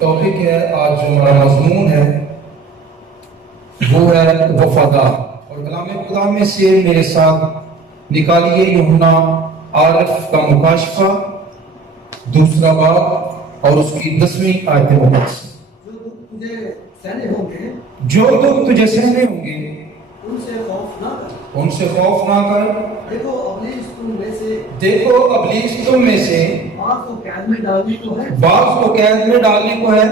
Topic ہے آج جو ہمارا مضمون ہے وہ ہے وفادار. اور کلام خدا میں سے میرے ساتھ نکالیے یوحنا عارف کا مکاشفہ دوسرا باب اور اس کی 10ویں آیت مقدس. جو دکھ تجھے سہنے ہوں گے ان سے خوف نہ کر. دیکھو ابلیس تم میں سے بعض کو قید میں ڈالنے کو ہے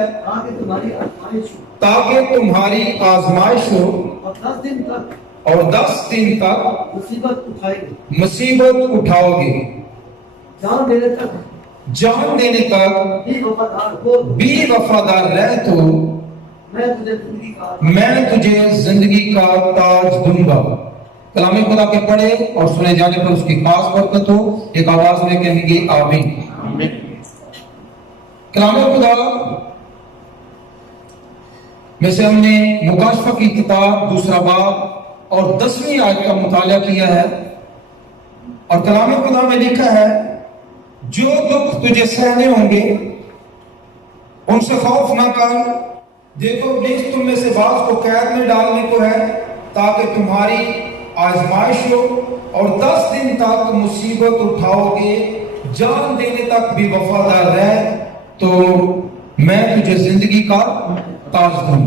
تاکہ تمہاری آزمائش ہو اور 10 دن تک مصیبت اٹھاؤ گے. جان دینے تک بھی وفادار رہ تو میں تجھے زندگی کا تاج دوں گا. کلام خدا کے پڑھے اور سنے جانے پر اس کی خاص برکت ہو. ایک آواز میں کہیں گے آمین. کلام خدا میں سے ہم نے مکاشفہ کی کتاب دوسرا باب اور 10ویں آیت کا مطالعہ کیا ہے. اور کلام خدا میں لکھا ہے جو دکھ تجھے سہنے ہوں گے ان سے خوف نہ کر. دیکھو ابلیس تم میں سے بعض کو قید میں ڈالنے کو ہے تاکہ تمہاری آزمائش ہو اور 10 دن تک مصیبت اٹھاؤ گے. جان دینے تک بھی وفادار رہ تو میں تجھے زندگی کا تاج دوں.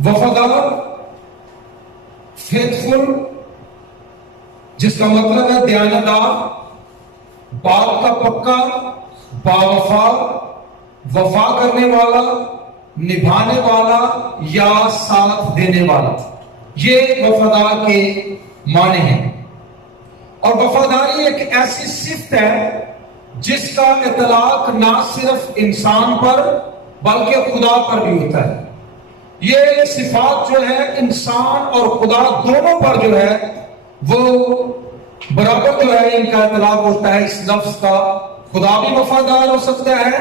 وفادار فیتھفل جس کا مطلب ہے دیانتدار، بات کا پکا، باوفا، وفا کرنے والا، نبھانے والا یا ساتھ دینے والا، یہ وفادار کے معنی ہیں. اور وفاداری ایک ایسی صفت ہے جس کا اطلاق نہ صرف انسان پر بلکہ خدا پر بھی ہوتا ہے. یہ صفات جو ہے انسان اور خدا دونوں پر جو ہے وہ برابر جو ہے ان کا اطلاق ہوتا ہے. اس لفظ کا خدا بھی وفادار ہو سکتا ہے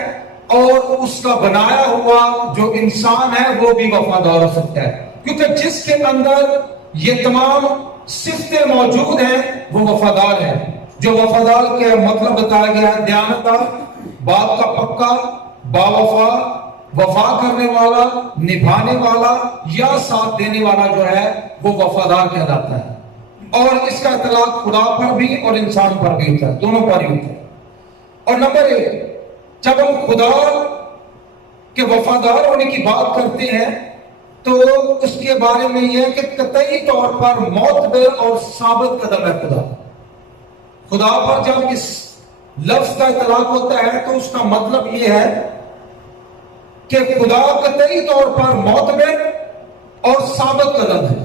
اور اس کا بنایا ہوا جو انسان ہے وہ بھی وفادار ہو سکتا ہے، کیونکہ جس کے اندر یہ تمام صفتیں موجود ہیں وہ وفادار ہے. جو وفادار کے مطلب بتایا گیا ہے دیانتدار، بات کا پکا، باوفا، وفا کرنے والا، نبھانے والا یا ساتھ دینے والا جو ہے وہ وفادار کہلاتا ہے. اور اس کا اطلاق خدا پر بھی اور انسان پر بھی ہوتا ہے، دونوں پر ہی ہوتا ہے. اور نمبر 1 جب ہم خدا کے وفادار ہونے کی بات کرتے ہیں تو اس کے بارے میں یہ ہے کہ قطعی طور پر معتبر اور ثابت قدم ہے خدا پر. جب اس لفظ کا اطلاق ہوتا ہے تو اس کا مطلب یہ ہے کہ خدا قطعی طور پر معتبر اور ثابت قدم ہے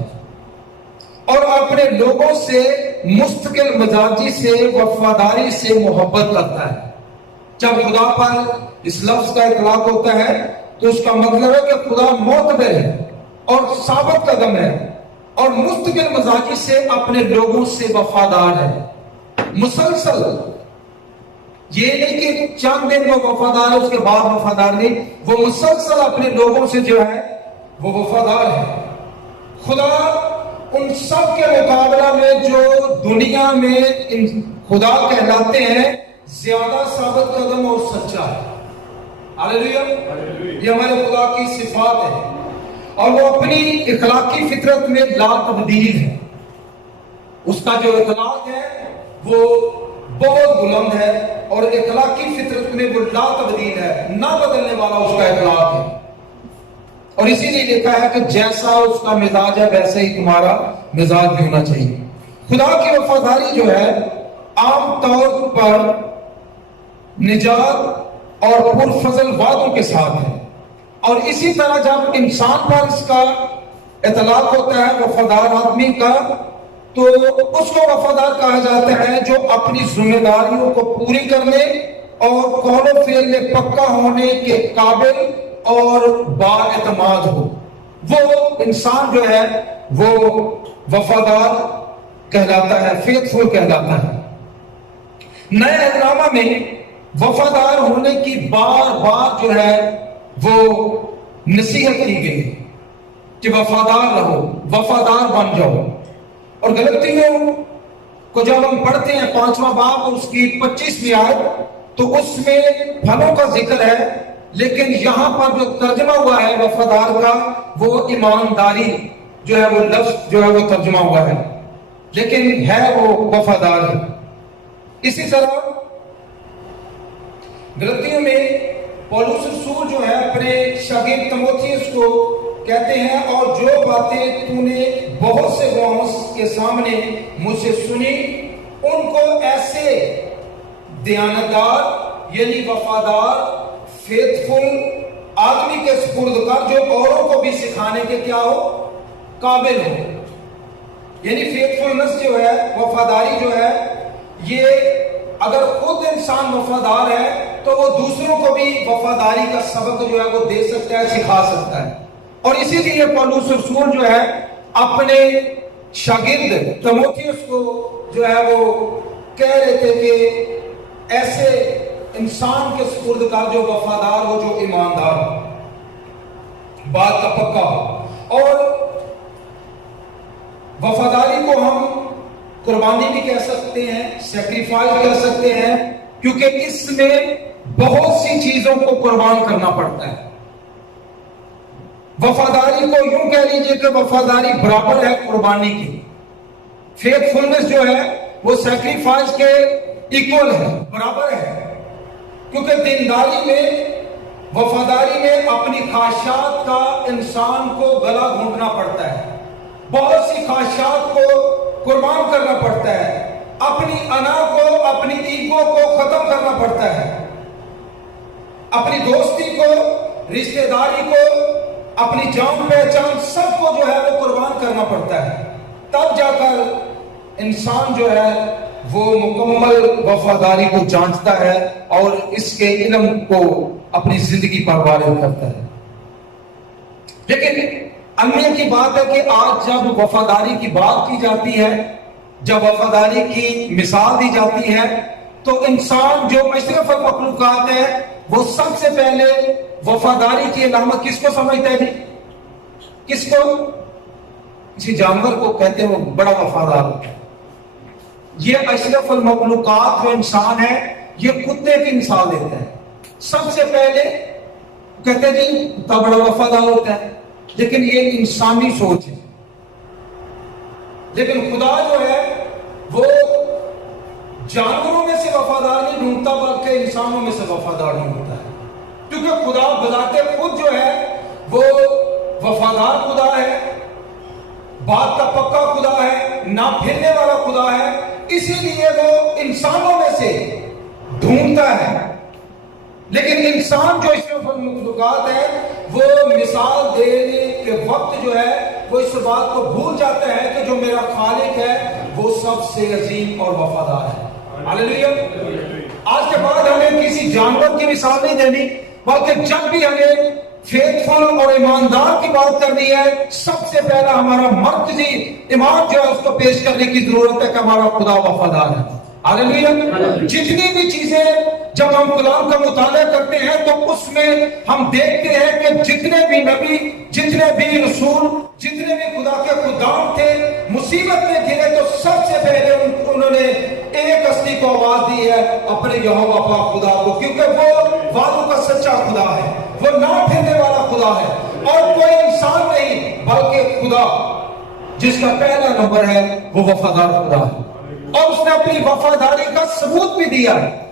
اور اپنے لوگوں سے مستقل مزاجی سے وفاداری سے محبت کرتا ہے. جب خدا پر اس لفظ کا اطلاق ہوتا ہے تو اس کا مطلب ہے کہ خدا معتبر ہے اور ثابت قدم ہے اور مستقل مزاجی سے اپنے لوگوں سے وفادار ہے. مسلسل، یہ نہیں کہ چند دن وہ وفادار ہے اس کے بعد وفادار نہیں، وہ مسلسل اپنے لوگوں سے جو ہے وہ وفادار ہے. خدا ان سب کے مقابلہ میں جو دنیا میں خدا کہلاتے ہیں زیادہ ثابت قدم اور سچا ہے. ہاللیلویا. یہ ہمارے خدا کی صفات ہے اور وہ اپنی اخلاقی فطرت میں لا تبدیل ہے. اس کا جو اخلاق ہے وہ بہت بلند ہے اور اخلاقی فطرت میں وہ لا تبدیل ہے، نہ بدلنے والا اس کا اخلاق ہے. اور اسی لیے لکھا ہے کہ جیسا اس کا مزاج ہے ویسے ہی تمہارا مزاج بھی ہونا چاہیے. خدا کی وفاداری جو ہے عام طور پر نجات اور پرفضل وعدوں کے ساتھ ہے. اور اسی طرح جب انسان پر اس کا اطلاق ہوتا ہے وفادار آدمی کا تو اس کو وفادار کہا جاتا ہے جو اپنی ذمہ داریوں کو پوری کرنے اور قول و فعل میں پکا ہونے کے قابل اور بااعتماد ہو. وہ انسان جو ہے وہ وفادار کہلاتا ہے، فیتھفل کہلاتا ہے. نئے اہلنامہ میں وفادار ہونے کی بار بار جو ہے وہ نصیحت کی گئی کہ وفادار رہو، وفادار بن جاؤ. اور غلطیوں کو جب ہم پڑھتے ہیں 5واں باب اس کی 25ویں آیت تو اس میں پھلوں کا ذکر ہے، لیکن یہاں پر جو ترجمہ ہوا ہے وفادار کا وہ ایمانداری جو ہے وہ لفظ جو ہے وہ ترجمہ ہوا ہے، لیکن ہے وہ وفادار ہے۔ اسی طرح غلطیوں میں پولس رسول جو ہے اپنے شاگرد تیموتھیوس کو کہتے ہیں، اور جو باتیں تو نے بہت سے گواہوں کے سامنے مجھ سے سنی ان کو ایسے دیانتدار یعنی وفادار فیتھفل آدمی کے سپرد کر جو اوروں کو بھی سکھانے کے کیا ہو، قابل ہو۔ یعنی فیتھفلنس جو ہے، وفاداری جو ہے، یہ اگر خود انسان وفادار ہے تو وہ دوسروں کو بھی وفاداری کا سبق جو ہے وہ دے سکتا ہے، سکھا سکتا ہے۔ اور اسی لیے پولس رسول جو ہے اپنے شاگرد تیموتھیوس کو جو ہے وہ کہہ رہے تھے کہ ایسے انسان کے سپرد کار جو وفادار ہو، جو ایماندار ہو، بات کا پکا ہو۔ اور وفاداری کو ہم قربانی بھی کہہ سکتے ہیں، سیکریفائس کہہ سکتے ہیں، کیونکہ اس میں بہت سی چیزوں کو قربان کرنا پڑتا ہے۔ وفاداری کو یوں کہہ لیجئے کہ وفاداری برابر ہے قربانی کی۔ فیتھفلنس جو ہے وہ سیکریفائس کے ایکول ہے، برابر ہے، کیونکہ دینداری میں، وفاداری میں اپنی خواہشات کا انسان کو گلا گھونٹنا پڑتا ہے، بہت سی خواہشات کو قربان کرنا پڑتا ہے، اپنی انا کو، اپنی ایگو کو ختم کرنا پڑتا ہے، اپنی دوستی کو، رشتہ داری کو، اپنی جان پہچان سب کو جو ہے وہ قربان کرنا پڑتا ہے، تب جا کر انسان جو ہے وہ مکمل وفاداری کو جانچتا ہے اور اس کے علم کو اپنی زندگی پر وارد کرتا ہے۔ لیکن اہمیت کی بات ہے کہ آج جب وفاداری کی بات کی جاتی ہے، جب وفاداری کی مثال دی جاتی ہے، تو انسان جو اشرف المخلوقات ہے وہ سب سے پہلے وفاداری کی علامت کس کو سمجھتا ہے؟ کس کو؟ کسی جانور کو کہتے ہیں وہ بڑا وفادار ہوتا ہے۔ یہ اشرف المخلوقات جو انسان ہے یہ کتے کی مثال دیتا ہے، سب سے پہلے کہتے ہیں جی کتا بڑا وفادار ہوتا ہے، لیکن یہ انسانی سوچ ہے۔ لیکن خدا جو ہے وہ جانوروں میں سے وفادار نہیں ڈھونڈتا بلکہ انسانوں میں سے وفادار ڈھونڈتا ہے، کیونکہ خدا بذات خود جو ہے وہ وفادار خدا ہے، بات کا پکا خدا ہے، نہ پھرنے والا خدا ہے، اسی لیے وہ انسانوں میں سے ڈھونڈتا ہے۔ لیکن انسان جو اشرف المخلوقات ہے وہ مثال دینے کے وقت جو ہے وہ اس بات کو بھول جاتا ہے کہ جو میرا خالق ہے وہ سب سے عظیم اور وفادار ہے۔ ہاللیلویا۔ آج کے بعد ہمیں کسی جانور کی مثال نہیں دینی، بلکہ جب بھی ہمیں فیتھفل اور ایماندار کی بات کرنی ہے، سب سے پہلا ہمارا مرکزی ایمان جو ہے اس کو پیش کرنے کی ضرورت ہے کہ ہمارا خدا وفادار ہے۔ ہاللیلویا۔ جتنی بھی چیزیں جب ہم کلام کا مطالعہ کرتے ہیں تو اس میں ہم دیکھتے ہیں کہ جتنے بھی نبی، جتنے بھی رسول، جتنے بھی خدا کے خدام تھے، مصیبت میں گرے تو سب سے پہلے انہوں نے ایک ہستی کو آواز دی ہے، اپنے یہوہ پاک خدا کو، کیونکہ وہ وعدوں کا سچا خدا ہے، وہ نہ پھرنے والا خدا ہے، اور کوئی انسان نہیں بلکہ خدا جس کا پہلا نمبر ہے وہ وفادار خدا ہے، اور اس نے اپنی وفاداری کا ثبوت بھی دیا ہے۔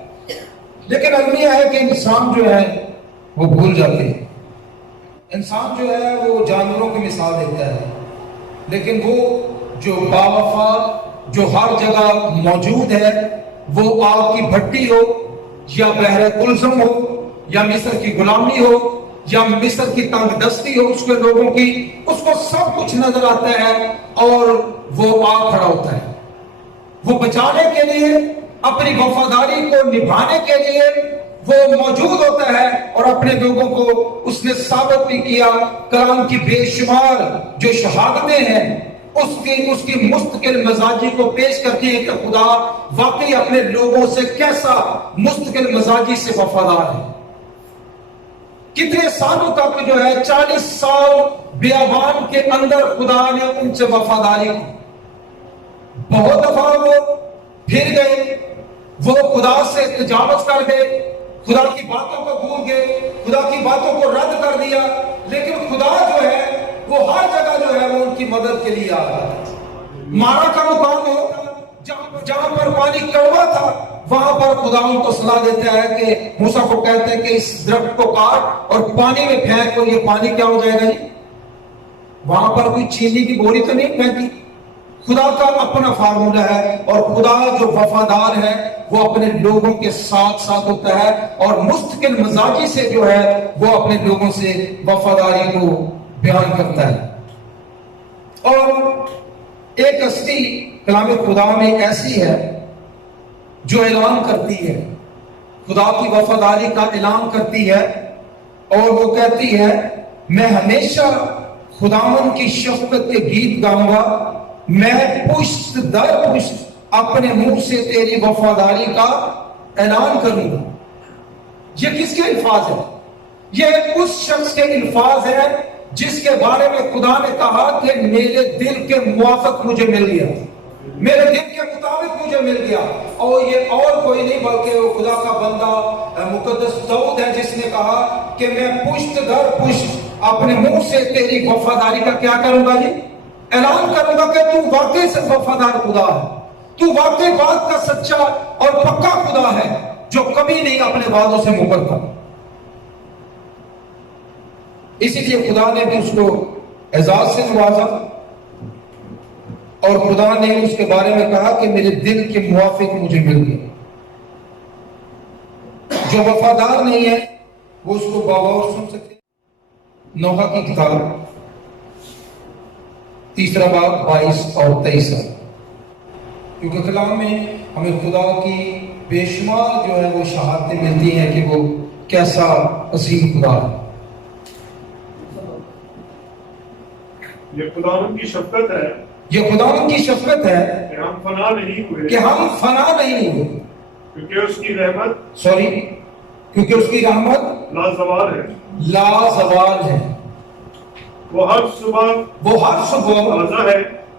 لیکن المیہ ہے کہ انسان جو ہے وہ بھول جاتے ہیں، انسان جو ہے وہ جانوروں کی مثال دیتا ہے، لیکن وہ جو باوفا، جو ہر جگہ موجود ہے، وہ آگ کی بھٹی ہو یا بحر کلثم ہو یا مصر کی غلامی ہو یا مصر کی تنگ دستی ہو اس کے لوگوں کی، اس کو سب کچھ نظر آتا ہے اور وہ آ کھڑا ہوتا ہے۔ وہ بچانے کے لیے، اپنی وفاداری کو نبھانے کے لیے وہ موجود ہوتا ہے، اور اپنے لوگوں کو اس نے ثابت بھی کیا۔ کلام کی بے شمار جو شہادتیں ہیں اس کی مستقل مزاجی کو پیش کرتی ہے کہ خدا واقعی اپنے لوگوں سے کیسا مستقل مزاجی سے وفادار ہے۔ کتنے سالوں تک جو ہے 40 سال بیابان کے اندر خدا نے ان سے وفاداری کی، بہت دفعہ وہ پھر گئے، وہ خدا سے تجاوز کر گئے، خدا کی باتوں کو بھول گئے، خدا کی باتوں کو رد کر دیا، لیکن خدا جو ہے وہ ہر جگہ جو ہے وہ ان کی مدد کے لیے آ رہا ہے۔ مارا کا مقام ہو، جہاں پر پانی کڑوا تھا، وہاں پر خدا ان کو صلاح دیتا ہے کہ موسیٰ کو کہتے ہیں کہ اس درخت کو کاٹ اور پانی میں پھینک، تو یہ پانی کیا ہو جائے گا جی؟ وہاں پر کوئی چینی کی بوری تو نہیں پھینکی۔ خدا کا اپنا فارمولہ ہے، اور خدا جو وفادار ہے وہ اپنے لوگوں کے ساتھ ساتھ ہوتا ہے، اور مستقل مزاجی سے جو ہے وہ اپنے لوگوں سے وفاداری کو بیان کرتا ہے۔ اور ایک ہستی کلام خدا میں ایسی ہے جو اعلان کرتی ہے، خدا کی وفاداری کا اعلان کرتی ہے، اور وہ کہتی ہے میں ہمیشہ خداوند کی شفقت کے گیت گاؤں گا، میں پشت در پشت اپنے منہ سے تیری وفاداری کا اعلان کروں گا۔ یہ کس کے الفاظ ہیں؟ یہ اس شخص کے الفاظ ہیں جس کے بارے میں خدا نے کہا کہ میرے دل کے موافق مجھے مل گیا، میرے دل کے مطابق مجھے مل گیا۔ اور یہ اور کوئی نہیں بلکہ وہ خدا کا بندہ مقدس داؤد ہے جس نے کہا کہ میں پشت در پشت اپنے منہ سے تیری وفاداری کا کیا کروں گا جی؟ اعلان کروں گا کہ تو واقعی سے وفادار خدا ہے، تو واقعی بات کا سچا اور پکا خدا ہے جو کبھی نہیں اپنے وعدوں سے مکرتا۔ اسی لیے خدا نے بھی اس کو اعزاز سے نوازا، اور خدا نے اس کے بارے میں کہا کہ میرے دل کے موافق مجھے مل گیا۔ جو وفادار نہیں ہے وہ اس کو بغور سن سکتے۔ نوح کی کتاب 3 باب 22 اور 23، کیونکہ کلام میں ہمیں خدا کی بے شمار جو ہے وہ شہادتیں ملتی ہیں کہ وہ کیسا عظیم خدا ہے۔ یہ خداوند کی شفقت ہے، یہ خداوند کی شفقت ہے کہ ہم فنا نہیں ہوئے، کہ ہم فنا نہیں ہوئے، کیونکہ اس کی رحمت کیونکہ اس کی رحمت لازوال ہے، لازوال ہے۔ وہ ہر صبح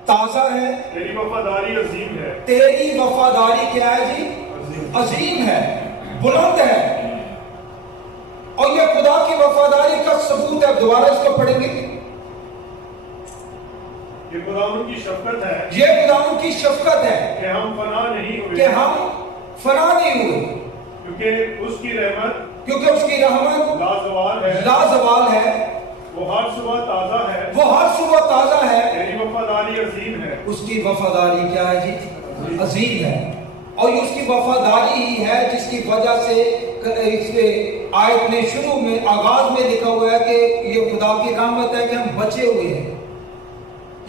تازہ ہے، تیری وفاداری عظیم ہے۔ تیری وفاداری کیا ہے جی؟ عظیم ہے، بلند ہے، اور یہ خدا کی وفاداری کا ثبوت ہے۔ دوبارہ اس کو پڑھیں گے۔ یہ خداوند کی شفقت ہے، یہ خداوند کی شفقت ہے کہ ہم فنا نہیں ہوئے، کہ ہم فنا نہیں ہوئے، کیونکہ اس کی رحمت لازوال ہے، وہ ہر صبح تازہ ہے، وہ ہر صبح تازہ ہے۔ تیری وفاداری عظیم ہے۔ اس کی وفاداری کیا ہے جی؟ عظیم ہے، اور یہ اس کی وفاداری ہی ہے جس کی وجہ سے اس آیت میں شروع میں آغاز میں لکھا ہوا ہے کہ یہ خدا کی رحمت ہے کہ ہم بچے ہوئے ہیں۔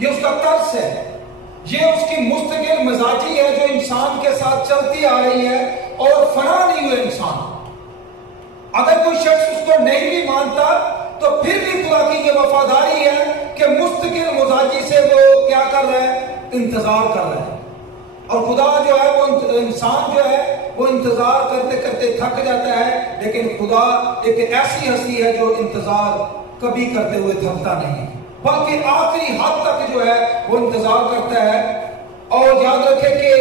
یہ اس کا طرز ہے، یہ اس کی مستقل مزاجی ہے جو انسان کے ساتھ چلتی آ رہی ہے، اور فنا نہیں ہوئے انسان۔ اگر کوئی شخص اس کو نہیں بھی مانتا تو پھر بھی خدا کی یہ وفاداری ہے کہ مستقل مزاجی سے وہ کیا کر رہا ہے؟ انتظار کر رہا ہے۔ اور خدا جو ہے وہ انسان جو ہے وہ انتظار کرتے کرتے تھک جاتا ہے، لیکن خدا ایک ایسی ہستی ہے جو انتظار کبھی کرتے ہوئے تھکتا نہیں، بلکہ آخری حد تک جو ہے وہ انتظار کرتا ہے۔ اور یاد رکھیں کہ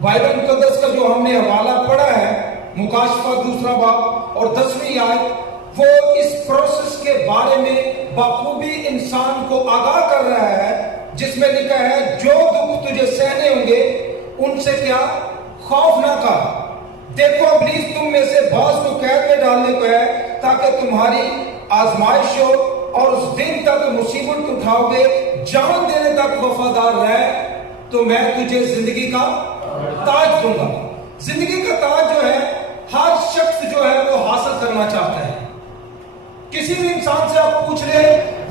بائبل مقدس کا جو ہم نے حوالہ پڑھا ہے، مکاشفہ 2 باب اور 10ویں آیت، وہ اس پروسیس کے بارے میں بخوبی انسان کو آگاہ کر رہا ہے، جس میں لکھا ہے جو دکھ تجھے سہنے ہوں گے ان سے کیا خوف نہ کر، دیکھو ابلیس تم میں سے بعض کو قید میں ڈالنے کو ہے تاکہ تمہاری آزمائش ہو، اور اس دن تک مصیبت اٹھاؤ گے، جان دینے تک وفادار رہ تو میں تجھے زندگی کا تاج دوں گا۔ زندگی کا تاج جو ہے ہر شخص جو ہے وہ حاصل کرنا چاہتا ہے۔ کسی بھی انسان سے آپ پوچھ لیں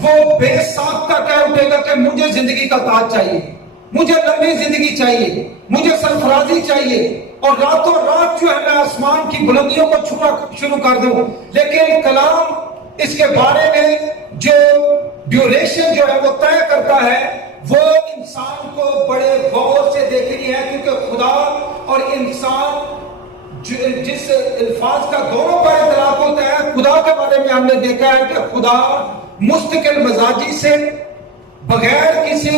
وہ بے ساختہ کہہ اٹھے گا کہ مجھے زندگی کا تاج چاہیے، مجھے لمبی زندگی چاہیے، مجھے سرفرازی چاہیے، اور راتوں رات جو ہے میں آسمان کی بلندیوں کو چھونا شروع کر دوں۔ لیکن کلام اس کے بارے میں جو ڈیوریشن جو ہے وہ طے کرتا ہے وہ انسان کو بڑے غور سے دیکھنی ہے، کیونکہ خدا اور انسان جس الفاظ کا دونوں پر اطلاق ہوتا ہے، خدا کے بارے میں ہم نے دیکھا ہے کہ خدا مستقل مزاجی سے بغیر کسی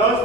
10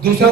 2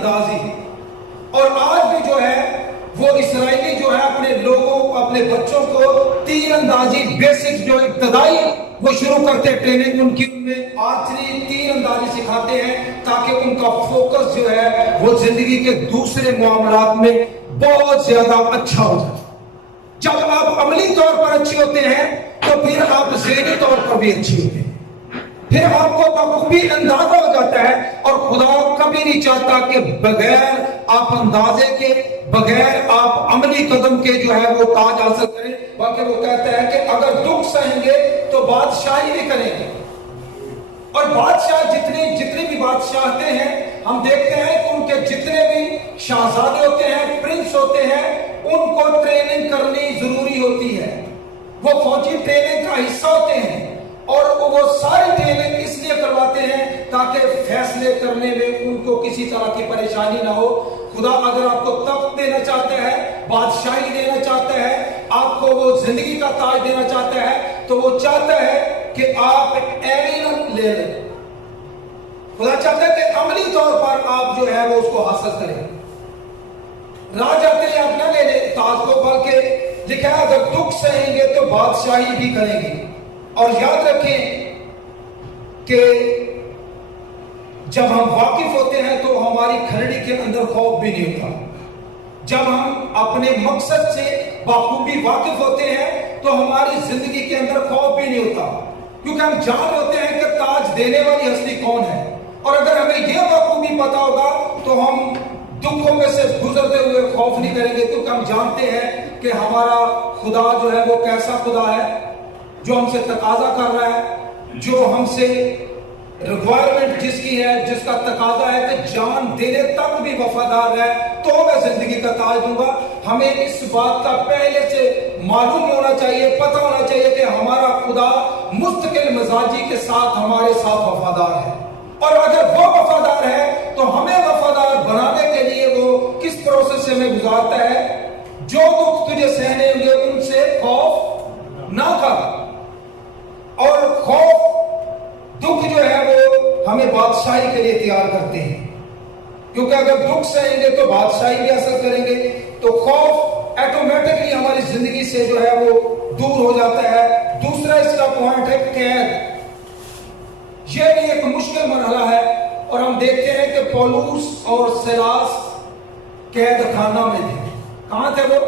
اندازی. اور آج بھی جو ہے وہ اسرائیلی جو ہے اپنے لوگوں کو, اپنے بچوں کو تیر اندازی بیسک جو ابتدائی وہ شروع کرتے, ٹریننگ ان کی ان میں آرچری تیر اندازی سکھاتے ہیں تاکہ ان کا فوکس جو ہے وہ زندگی کے دوسرے معاملات میں بہت زیادہ اچھا ہو جائے. جب آپ عملی طور پر اچھے ہوتے ہیں تو پھر آپ ذہنی طور پر بھی اچھے ہوتے ہیں, پھر آپ کو بخوبی اندازہ ہو جاتا ہے. اور خدا کبھی نہیں چاہتا کہ بغیر آپ اندازے کے, بغیر آپ عملی قدم کے جو ہے وہ تاج حاصل کریں, بلکہ وہ کہتا ہے کہ اگر دکھ سہیں گے تو بادشاہی بھی کریں گے. اور بادشاہ جتنے بھی بادشاہتے ہیں ہم دیکھتے ہیں کہ ان کے جتنے بھی شاہزادے ہوتے ہیں, پرنس ہوتے ہیں, ان کو ٹریننگ کرنی ضروری ہوتی ہے. وہ فوجی ٹریننگ کا حصہ ہوتے ہیں اور وہ ساری ٹریننگ اس لیے کرواتے ہیں تاکہ فیصلے کرنے میں ان کو کسی طرح کی پریشانی نہ ہو. خدا اگر آپ کو تخت دینا چاہتا ہے, بادشاہی دینا چاہتا ہے, آپ کو وہ زندگی کا تاج دینا چاہتا ہے, تو وہ چاہتا ہے کہ آپ ایمین لے لیں. خدا چاہتا ہے کہ عملی طور پر آپ جو ہے وہ اس کو حاصل کریں. راہ جاتے ہیں آپ نہ لے لیں تاج کو, بلکہ لکھا ہے اگر دکھ سہیں گے تو بادشاہی بھی کریں گے. اور یاد رکھیں کہ جب ہم واقف ہوتے ہیں تو ہماری کھرڑی کے اندر خوف بھی نہیں ہوتا. جب ہم اپنے مقصد سے بخوبی واقف ہوتے ہیں تو ہماری زندگی کے اندر خوف بھی نہیں ہوتا, کیونکہ ہم جان ہوتے ہیں کہ تاج دینے والی ہستی کون ہے. اور اگر ہمیں یہ بخوبی پتا ہوگا تو ہم دکھوں میں سے گزرتے ہوئے خوف نہیں کریں گے, کیونکہ ہم جانتے ہیں کہ ہمارا خدا جو ہے وہ کیسا خدا ہے, جو ہم سے تقاضا کر رہا ہے, جو ہم سے ریکوائرمنٹ جس کی ہے, جس کا تقاضا ہے کہ جان دینے تک بھی وفادار ہے تو میں زندگی کا تاج دوں گا. ہمیں اس بات کا پہلے سے معلوم ہونا چاہیے, پتہ ہونا چاہیے کہ ہمارا خدا مستقل مزاجی کے ساتھ ہمارے ساتھ وفادار ہے. اور اگر وہ وفادار ہے تو ہمیں وفادار بنانے کے لیے وہ کس پروسیس سے ہمیں گزارتا ہے. جو دکھ تجھے سہنے ہوں گے ان سے خوف نہ کر. اور خوف دکھ جو ہے وہ ہمیں بادشاہی کے لیے تیار کرتے ہیں, کیونکہ اگر دکھ سہیں گے تو بادشاہی بھی حاصل کریں گے. تو خوف ایٹومیٹکلی ہماری زندگی سے جو ہے وہ دور ہو جاتا ہے. دوسرا اس کا پوائنٹ ہے قید. یہ بھی ایک مشکل مرحلہ ہے, اور ہم دیکھتے ہیں کہ پولوس اور سیلاس قید خانہ میں تھے. کہاں تھے وہ؟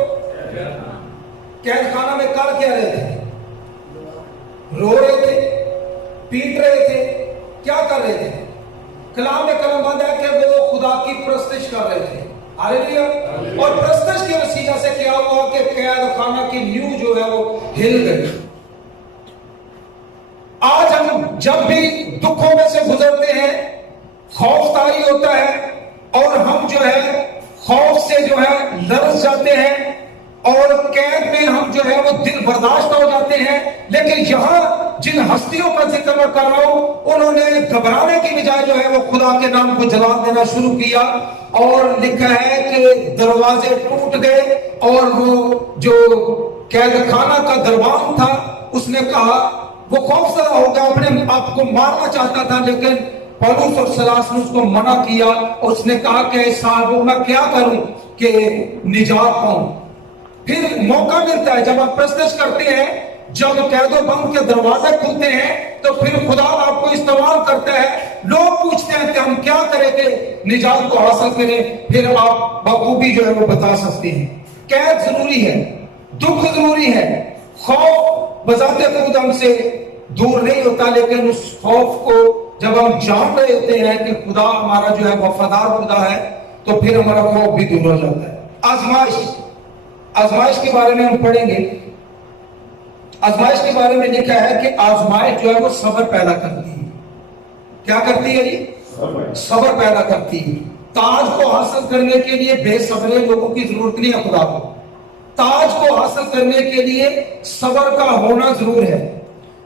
قید خانہ میں کر کیا رہے تھے؟ رو رہے تھے, پیٹ رہے تھے, کیا کر رہے تھے؟ کلام میں کلم بند ہے کہ وہ خدا کی پرستش کر رہے تھے. ہاللیلویا. اور پرستش کے وسیلہ سے کیا ہوا کہ قید خانہ کی نیو جو ہے وہ ہل گئی. آج ہم جب بھی دکھوں میں سے گزرتے ہیں خوف طاری ہوتا ہے, اور ہم جو ہے خوف سے جو ہے لرز جاتے ہیں, اور قید میں ہم جو ہے وہ دل برداشت ہو جاتے ہیں. لیکن یہاں جن ہستیوں کا ذکر میں کر رہا ہوں انہوں نے گھبرانے کی بجائے جو ہے وہ خدا کے نام کو جلال دینا شروع کیا, اور لکھا ہے کہ دروازے ٹوٹ گئے, اور وہ جو قید خانہ کا دربان تھا اس نے کہا, وہ خوف زدہ ہو گیا, اپنے آپ کو مارنا چاہتا تھا, لیکن پولس اور سیلاس نے اس کو منع کیا, اور اس نے کہا کہ صاحب میں کیا کروں کہ نجات پاؤں. پھر موقع ملتا ہے جب آپ پرستش کرتے ہیں, جب قید و بند کے دروازے کھلتے ہیں تو پھر خدا آپ کو استعمال کرتا ہے. لوگ پوچھتے ہیں کہ ہم کیا کریں کہ نجات کو حاصل کریں, پھر آپ بخوبی جو ہے وہ بتا سکتے ہیں. قید ضروری ہے, دکھ ضروری ہے, خوف بذات خود ہم سے دور نہیں ہوتا, لیکن اس خوف کو جب ہم جان رہے ہوتے ہیں کہ خدا ہمارا جو ہے وفادار خدا ہے تو پھر ہمارا خوف بھی دور ہو جاتا ہے. آزمائش کے بارے میں ہم پڑھیں گے. آزمائش کے بارے میں لکھا ہے کہ آزمائش جو ہے وہ صبر پیدا کرتی ہے. کیا کرتی ہے جی؟ صبر پیدا کرتی ہے. تاج کو حاصل کرنے کے لیے بے صبرے لوگوں کی ضرورت نہیں ہے. خدا کو تاج کو حاصل کرنے کے لیے صبر کا ہونا ضرور ہے.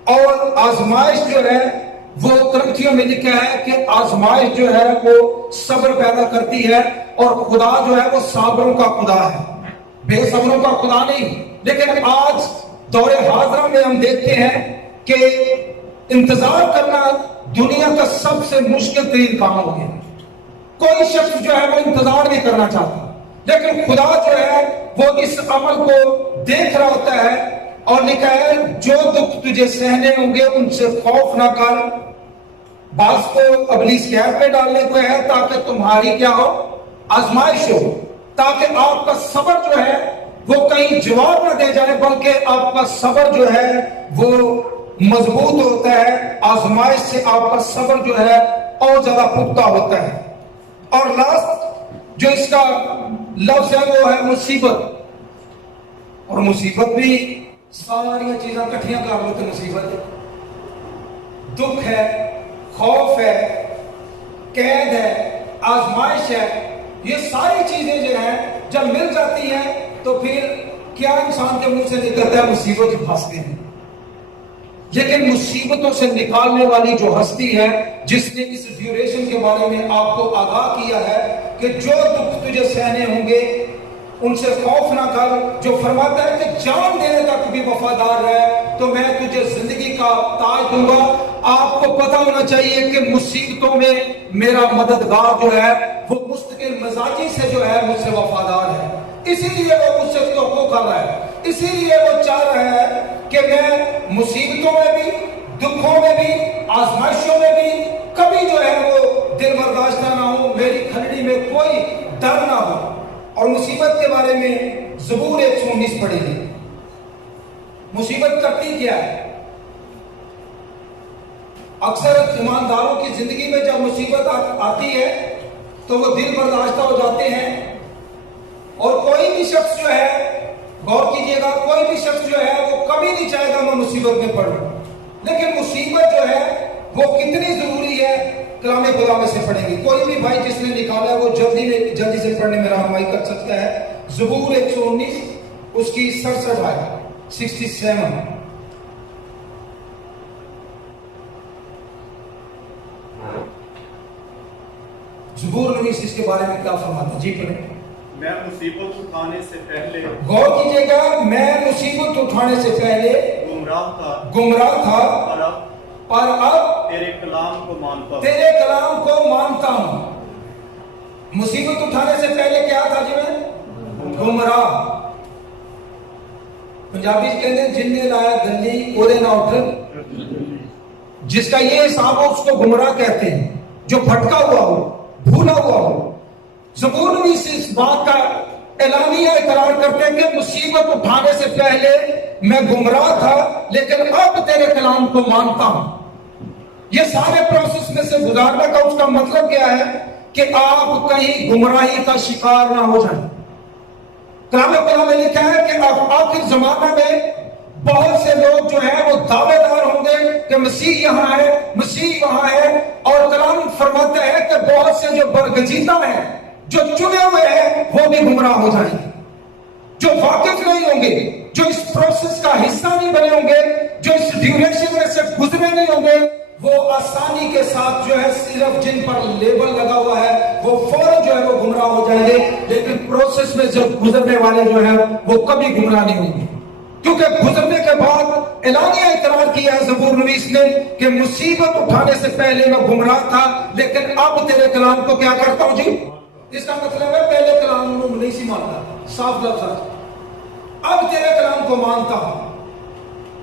اور آزمائش جو ہے وہ کرنتھیوں میں لکھا ہے کہ آزمائش جو ہے وہ صبر پیدا کرتی ہے, اور خدا جو ہے وہ صابروں کا خدا ہے, بے صبروں کا خدا نہیں. لیکن آج دور حاضرہ میں ہم دیکھتے ہیں کہ انتظار کرنا دنیا کا سب سے مشکل ترین کام ہو گیا. کوئی شخص جو ہے وہ انتظار نہیں کرنا چاہتا، لیکن خدا جو ہے وہ اس عمل کو دیکھ رہا ہوتا ہے اور لکھا ہے جو دکھ تجھے سہنے ہوں گے ان سے خوف نہ کر۔ بعض کو ابلیس قید میں ڈالنے کو ہے تاکہ تمہاری کیا ہو؟ آزمائش ہو، تاکہ آپ کا صبر جو ہے وہ کہیں جواب نہ دے جائے، بلکہ آپ کا صبر جو ہے وہ مضبوط ہوتا ہے، آزمائش سے آپ کا صبر جو ہے اور زیادہ پختہ ہوتا ہے۔ اور لاسٹ جو اس کا لفظ ہے وہ ہے مصیبت، اور مصیبت بھی ساری چیزیں کٹھیاں کر لو تو مصیبت ہے، دکھ ہے، خوف ہے، قید ہے، آزمائش ہے، یہ ساری چیزیں جو ہیں جب مل جاتی ہیں تو پھر کیا انسان کے منہ سے نکلتا ہے؟ مصیبت ہی پھنستے ہیں۔ لیکن مصیبتوں سے نکالنے والی جو ہستی ہے جس نے اس ڈیوریشن کے بارے میں آپ کو آگاہ کیا ہے کہ جو دکھ تجھے سہنے ہوں گے ان سے خوف نہ کر، جو فرماتا ہے کہ جان دینے تک بھی وفادار رہے تو میں تجھے زندگی کا تاج دوں گا۔ آپ کو پتا ہونا چاہیے کہ مصیبتوں میں میرا مددگار جو ہے وہ مستقل مزاجی سے جو ہے مجھ سے وفادار ہے، اسی لیے وہ مجھ سے توقع کر رہا ہے، اسی لیے وہ چاہ رہا ہے کہ میں مصیبتوں میں بھی، دکھوں میں بھی، آزمائشوں میں بھی کبھی جو ہے وہ دل برداشتہ نہ ہو، میری کھلڑی میں کوئی ڈر نہ ہو۔ اور مصیبت کے بارے میں زبور 119 پڑھیں گے۔ مصیبت کرتی کیا ہے؟ اکثر ایمانداروں کی زندگی میں جب مصیبت آتی ہے تو وہ دل برداشتہ ہو جاتے ہیں، اور کوئی بھی شخص جو ہے، غور کیجئے گا، کوئی بھی شخص جو ہے وہ کبھی نہیں چاہے گا میں مصیبت میں پڑھوں، لیکن مصیبت جو ہے وہ کتنی ضروری ہے کلام خدا میں سے پڑھیں گے۔ کوئی بھی بھائی جس نے نکالا ہے وہ جلدی سے پڑھنے میں رہنمائی کر سکتا ہے۔ زبور 119 اس کی 67 آیت 67۔ زبور 19 اس کے بارے میں کیا فرماتا ہے؟ جی پڑھیں۔ میں مصیبت اٹھانے سے پہلے، غور کیجئے گا، میں مصیبت اٹھانے سے پہلے گمراہ تھا اور اب تیرے کلام کو مانتا ہوں۔ تیرے کلام کو مانتا ہوں۔ مصیبت اٹھانے سے پہلے کیا تھا جی؟ میں گمراہ۔ پنجابی کہتے ہیں جن نے لایا گلی اودے نہ اٹھ، جس کا یہ حساب ہو اس کو گمراہ کہتے ہیں، جو بھٹکا ہوا ہو، بھولا ہوا ہو۔ زبور بھی اس بات کا اعلانیہ اقرار کرتے ہیں کہ مصیبت اٹھانے سے پہلے میں گمراہ تھا لیکن اب تیرے کلام کو مانتا ہوں۔ یہ سارے پروسیس میں سے گزارنے کا اس کا مطلب کیا ہے کہ آپ کہیں گمراہی کا شکار نہ ہو جائیں۔ کلام خدا میں لکھا ہے کہ آخر زمانہ میں بہت سے لوگ جو ہیں وہ دعوے دار ہوں گے کہ مسیح یہاں ہے، مسیح وہاں ہے، اور کلام فرماتا ہے کہ بہت سے جو برگزیدہ ہیں، جو چنے ہوئے ہیں، وہ بھی گمراہ ہو جائیں گے۔ جو واقف نہیں ہوں گے، جو اس پروسیس کا حصہ نہیں بنے ہوں گے، جو اس ڈیوریشن میں سے گزرے نہیں ہوں گے، وہ آسانی کے ساتھ جو ہے صرف جن پر لیبل لگا ہوا ہے وہ فوراً جو ہے وہ گمراہ ہو جائیں گے، لیکن پروسیس میں جب گزرنے والے جو ہیں وہ کبھی گمراہ نہیں ہوں گے، کیونکہ گزرنے کے بعد اعلانیہ اقرار کیا ہے زبور نویس نے کہ مصیبت اٹھانے سے پہلے میں گمراہ تھا لیکن اب تیرے کلام کو کیا کرتا ہوں جی۔ اس کا مطلب ہے پہلے کلام کو نہیں سی مانتا، صاف لفظ اب تیرے کلام کو مانتا ہوں۔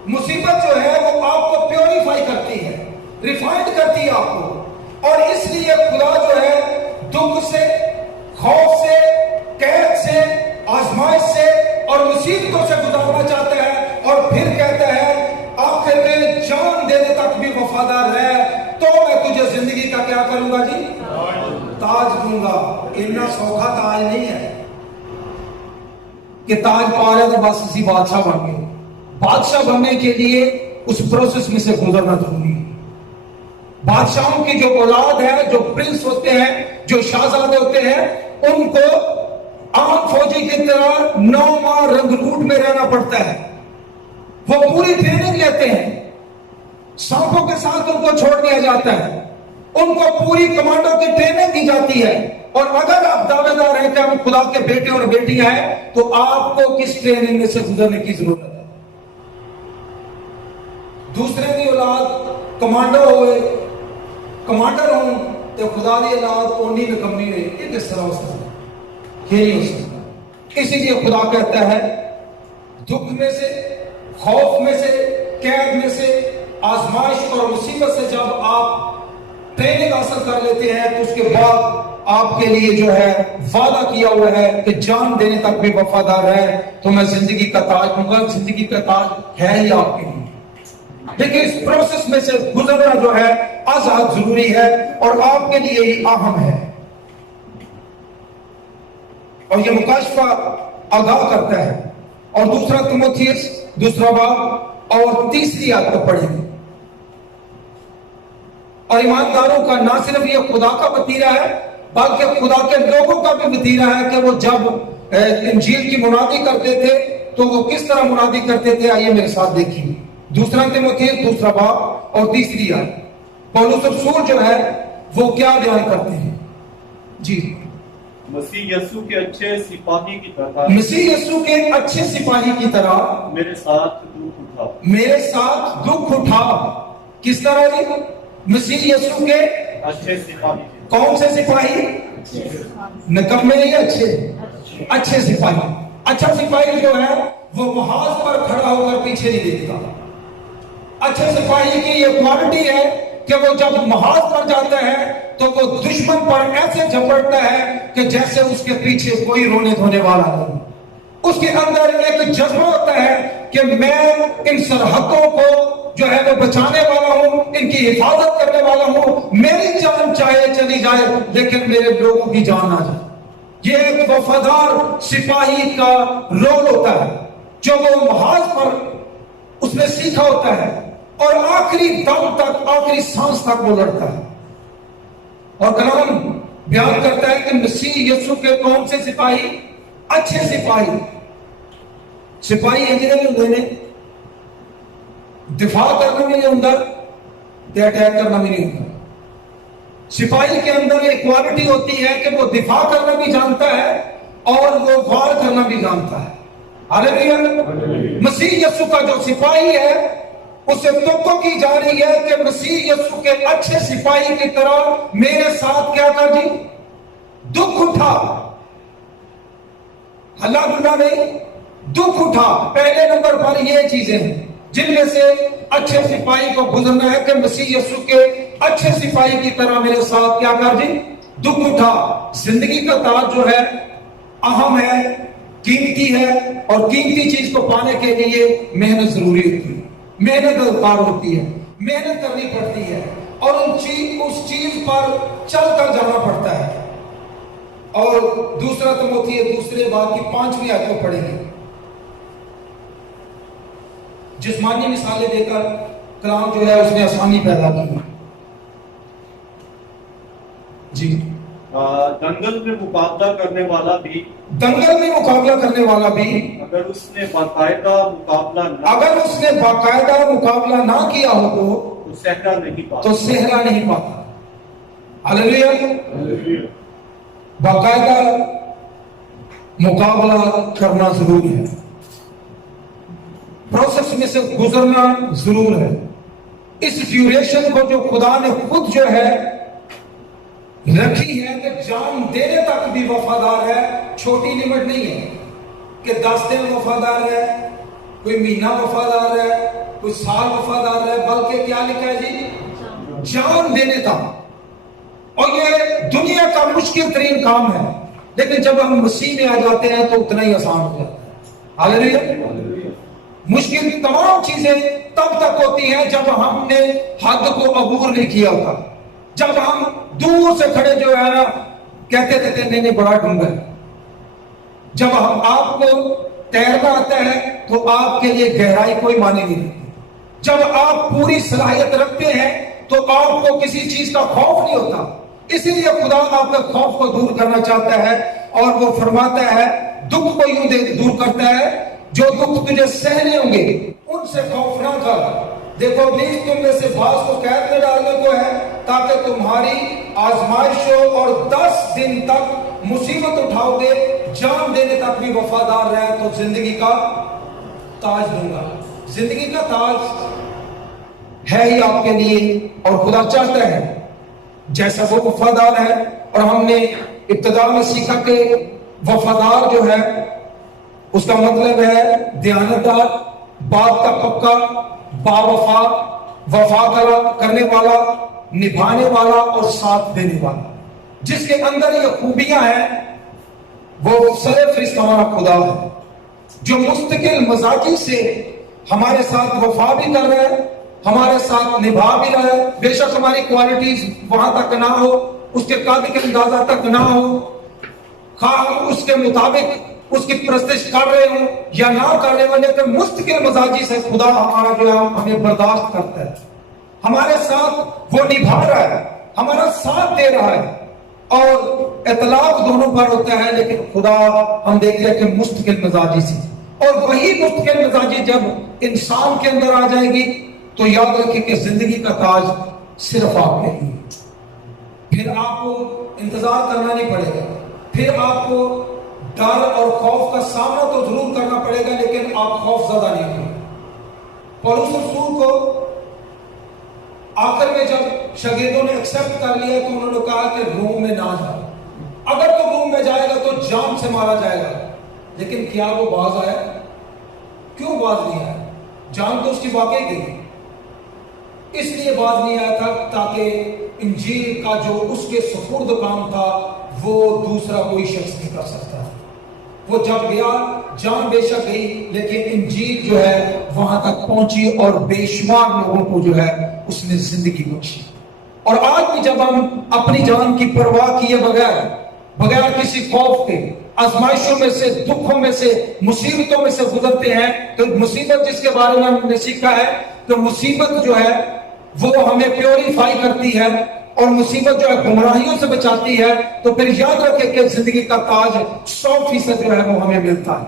مصیبت جو ہے وہ آپ کو پیوریفائی کرتی ہے، ریفائنڈ کرتی ہے آپ کو، اور اس لیے خدا جو ہے دکھ سے، خوف سے، قید سے، آزمائش سے اور مصیبتوں سے گزارنا چاہتا ہے، اور پھر کہتا ہے آخر میں جان دینے تک بھی وفادار رہ تو میں تجھے زندگی کا کیا کروں گا جی؟ تاج دوں گا۔ اتنا سوکھا تاج نہیں ہے کہ تاج پا رہے تو بس اسی بادشاہ بن گئے۔ بادشاہ بننے کے لیے اس پروسیس میں سے گزرنا ضروری ہے۔ بادشاہوں کی جو اولاد ہے، جو پرنس ہوتے ہیں، جو شاہزادے ہوتے ہیں، ان کو عام فوجی کی طرح 9 ماہ رنگلوٹ میں رہنا پڑتا ہے۔ وہ پوری ٹریننگ لیتے ہیں، سانپوں کے ساتھ ان کو چھوڑ دیا جاتا ہے، ان کو پوری کمانڈو کی ٹریننگ دی جاتی ہے، اور اگر آپ دعوے دار ہیں کہ ہم خدا کے بیٹے اور بیٹیاں ہیں تو آپ کو کس ٹریننگ میں سے گزرنے کی ضرورت ہے؟ دوسرے کی اولاد کمانڈو ہوئے، کمانڈر ہوں، تو خدا دی اولاد اونی نکمی رہے، یہ کس طرح ہو سکتا ہے؟ یہ نہیں ہو سکتا۔ اسی لیے خدا کہتا ہے دکھ میں سے، خوف میں سے، قید میں سے، آزمائش اور مصیبت سے جب آپ ٹریننگ حاصل کر لیتے ہیں تو اس کے بعد آپ کے لیے جو ہے وعدہ کیا ہوا ہے کہ جان دینے تک بھی وفادار ہے تو میں زندگی کا تاج دوں گا۔ زندگی کا تاج ہے ہی آپ کے لیے، لیکن اس پروسیس میں سے گزرنا جو ہے آزاد ضروری ہے اور آپ کے لیے ہی اہم ہے۔ اور یہ مکاشفہ آگاہ کرتا ہے۔ اور دوسرا تیموتھیوس دوسرا باب اور تیسری آیت کو پڑھیں۔ اور ایمانداروں کا نہ صرف یہ خدا کا وتیرہ ہے بلکہ خدا کے لوگوں کا بھی وتیرہ ہے کہ وہ جب انجیل کی منادی کرتے تھے تو وہ کس طرح منادی کرتے تھے، آئیے میرے ساتھ دیکھیے۔ دوسرا تیموتھیوس دوسرا باب اور تیسری آیت، پولس رسول جو ہے وہ کیا بیان کرتے ہیں؟ جی، مسیح یسوع کے اچھے سپاہی کی طرح، مسیح یسوع کے اچھے سپاہی کی طرح میرے ساتھ دکھ اٹھا، میرے ساتھ دکھ اٹھا۔ کس طرح جی؟ مسیح یسوع کے اچھے سپاہی، کون سے سپاہی؟ نکمے یا اچھے؟ اچھے سپاہی۔ اچھا سپاہی جو ہے وہ محاذ پر کھڑا ہو کر پیچھے نہیں دیکھتا۔ اچھے سپاہی کی یہ کوالٹی ہے کہ وہ جب محاذ پر جاتا ہے تو وہ دشمن پر ایسے جھپٹتا ہے کہ جیسے اس کے پیچھے کوئی رونے دھونے والا نہیں۔ اس کے اندر ایک جذبہ ہوتا ہے کہ میں ان سرحدوں کو جو ہے وہ بچانے والا ہوں، ان کی حفاظت کرنے والا ہوں، میری جان چاہے چلی جائے لیکن میرے لوگوں کی جان نہ جائے۔ یہ ایک وفادار سپاہی کا رول ہوتا ہے جو وہ محاذ پر اس نے سیکھا ہوتا ہے اور آخری دم تک، آخری سانس تک وہ لڑتا ہے۔ اور کلام بیان کرتا ہے کہ مسیح یسوع کے کون سے سپاہی؟ اچھے سپاہی۔ سپاہی انجینئر ہوتے ہیں، دفاع کرنا بھی نہیں ہوتا تے اٹیک کرنا بھی نہیں ہوتا۔ سپاہی کے اندر ایک کوالٹی ہوتی ہے کہ وہ دفاع کرنا بھی جانتا ہے اور وہ وار کرنا بھی جانتا ہے۔ ہاللیلویہ۔ مسیح یسوع کا جو سپاہی ہے اسے توقع کی جا رہی ہے کہ مسیح یسوع کے اچھے سپاہی کی طرح میرے ساتھ کیا کر جی؟ دکھ اٹھا۔ ہلا گلا نہیں، دکھ اٹھا۔ پہلے نمبر پر یہ چیزیں ہیں جن میں سے اچھے سپاہی کو گزرنا ہے کہ مسیح یسوع کے اچھے سپاہی کی طرح میرے ساتھ کیا کر جی؟ دکھ اٹھا۔ زندگی کا تاج جو ہے اہم ہے، قیمتی ہے، اور قیمتی چیز کو پانے کے لیے محنت ضروری ہوتی ہے، محنت درکار ہوتی ہے، محنت کرنی پڑتی ہے اور اس چیز پر چل کر جانا پڑتا ہے۔ اور دوسرا تیموتھیوس دوسرے باب کی 5ویں آیت کو پڑھیں گے۔ جسمانی مثالیں دے کر کلام جو ہے اس نے آسانی پیدا کی۔ جی، دنگل میں مقابلہ کرنے والا بھی، دنگل میں مقابلہ کرنے والا بھی اگر اس نے باقاعدہ مقابلہ نہ کیا ہو تو صحرا نہیں پاتا، تو صحرا نہیں پاتا۔ ہاللیلویہ۔ باقاعدہ مقابلہ کرنا ضروری ہے، پروسیس میں سے گزرنا ضرور ہے۔ اس ڈیوریشن کو جو خدا نے خود جو ہے رکھی ہے کہ جان دینے تک بھی وفادار ہے، چھوٹی لمٹ نہیں ہے کہ 10 دن وفادار ہے، کوئی مہینہ وفادار ہے، کوئی سال وفادار ہے، بلکہ کیا لکھا ہے جی؟ جان دینے تک۔ اور یہ دنیا کا مشکل ترین کام ہے، لیکن جب ہم مسیح میں آ جاتے ہیں تو اتنا ہی آسان ہو جاتا ہے۔ ہاللیلویہ۔ مشکل تمام چیزیں تب تک ہوتی ہیں جب ہم نے حد کو عبور نہیں کیا ہوتا، جب ہم دور سے کھڑے جو ہے نا کہتے تھے نہیں بڑا ڈونگا ہے۔ جب ہم آپ کو تیرنا آتا ہے تو آپ کے لیے گہرائی کوئی معنی نہیں رکھتی۔ جب آپ پوری صلاحیت رکھتے ہیں تو آپ کو کسی چیز کا خوف نہیں ہوتا۔ اسی لیے خدا آپ کے خوف کو دور کرنا چاہتا ہے اور وہ فرماتا ہے دکھ کو یوں دور کرتا ہے، جو دکھ تجھے سہنے ہوں گے ان سے خوف نہ کر۔ دیکھو ابلیس تم میں سے بعض کو قید میں ڈالنے کو ہے تاکہ تمہاری آزمائش ہو، اور 10 دن تک مصیبت اٹھاؤ گے، جان دینے تک بھی وفادار رہے تو زندگی کا تاج دوں گا۔ زندگی کا تاج ہے ہی آپ کے لیے، اور خدا چاہتا ہے جیسا وہ وفادار ہے. اور ہم نے ابتدا میں سیکھا کہ وفادار جو ہے اس کا مطلب ہے دیانتدار, بات کا پکا, باوفا, وفا کرنے والا, نبھانے والا اور ساتھ دینے والا. جس کے اندر یہ خوبیاں ہیں وہ سرفرست ہمارا خدا ہے, جو مستقل مزاجی سے ہمارے ساتھ وفا بھی کر رہا ہے, ہمارے ساتھ نبھا بھی رہا ہے. بے شک ہماری کوالٹیز وہاں تک نہ ہو, اس کے قابل اندازہ تک نہ ہو, خواہ ہم اس کے مطابق اس کی پرستش کر رہے ہوں یا نہ کر رہے ہوں, لیکن مستقل مزاجی سے خدا ہمارا جو ہے ہمیں برداشت کرتا ہے, ہمارے ساتھ وہ نبھا رہا ہے, ہمارا ساتھ دے رہا ہے. اور اطلاق دونوں پر ہوتا ہے, لیکن خدا ہم دیکھتے ہیں کہ مستقل مزاجی سے. اور وہی مستقل مزاجی جب انسان کے اندر آ جائے گی تو یاد رکھیں کہ زندگی کا تاج صرف آپ کے لیے. پھر آپ کو انتظار کرنا نہیں پڑے گا, پھر آپ کو ڈر اور خوف کا سامنا تو ضرور کرنا پڑے گا, لیکن آپ خوف زدہ نہیں ہوں. پولس رسول کو آخر میں جب شاگردوں نے ایکسپٹ کر لیا تو انہوں نے کہا کہ روم میں نہ جاؤ. اگر تو روم میں جائے گا تو جان سے مارا جائے گا. لیکن کیا وہ باز آیا؟ کیوں باز نہیں آیا؟ جان تو اس کی واقعی گئی. اس لیے باز نہیں آیا تھا تاکہ انجیل کا جو اس کے سپرد کام تھا وہ دوسرا کوئی شخص نہیں کر سکتا. وہ جب گیا جان بے شک گئی, لیکن انجیل جو ہے وہاں تک پہنچی اور بے شمار لوگوں کو جو ہے اس نے زندگی بخشی. اور آج بھی جب ہم اپنی جان کی پرواہ کیے بغیر کسی خوف کے آزمائشوں میں سے, دکھوں میں سے, مصیبتوں میں سے گزرتے ہیں, تو مصیبت جس کے بارے میں ہم نے سیکھا ہے کہ مصیبت جو ہے وہ ہمیں پیوریفائی کرتی ہے, اور مصیبت جو ہے گمراہیوں سے بچاتی ہے. تو پھر یاد رکھیں کہ زندگی کا تاج 100% جو ہے وہ ہمیں ملتا ہے,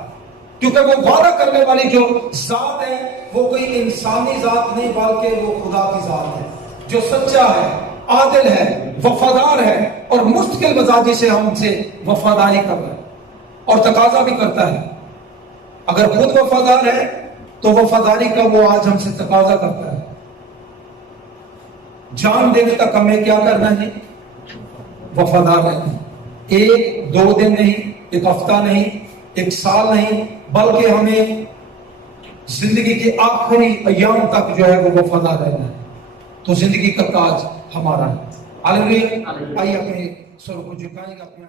کیونکہ وہ وعدہ کرنے والی جو ذات ہے وہ کوئی انسانی ذات نہیں بلکہ وہ خدا کی ذات ہے, جو سچا ہے, عادل ہے, وفادار ہے, اور مستقل مزاجی سے ہم سے وفاداری کر رہا ہے اور تقاضا بھی کرتا ہے. اگر خود وفادار ہے تو وفاداری کا وہ آج ہم سے تقاضا کرتا ہے. جان دینے تک ہمیں کیا کرنا ہے؟ وفادار رہنا. 1-2 دن نہیں, 1 ہفتہ نہیں, 1 سال نہیں, بلکہ ہمیں زندگی کے آخری ایام تک جو ہے وہ وفادار رہنا ہے. تو زندگی کا تاج ہمارا ہے. آئیے اپنے سر کو جھکائیں گے, اپنے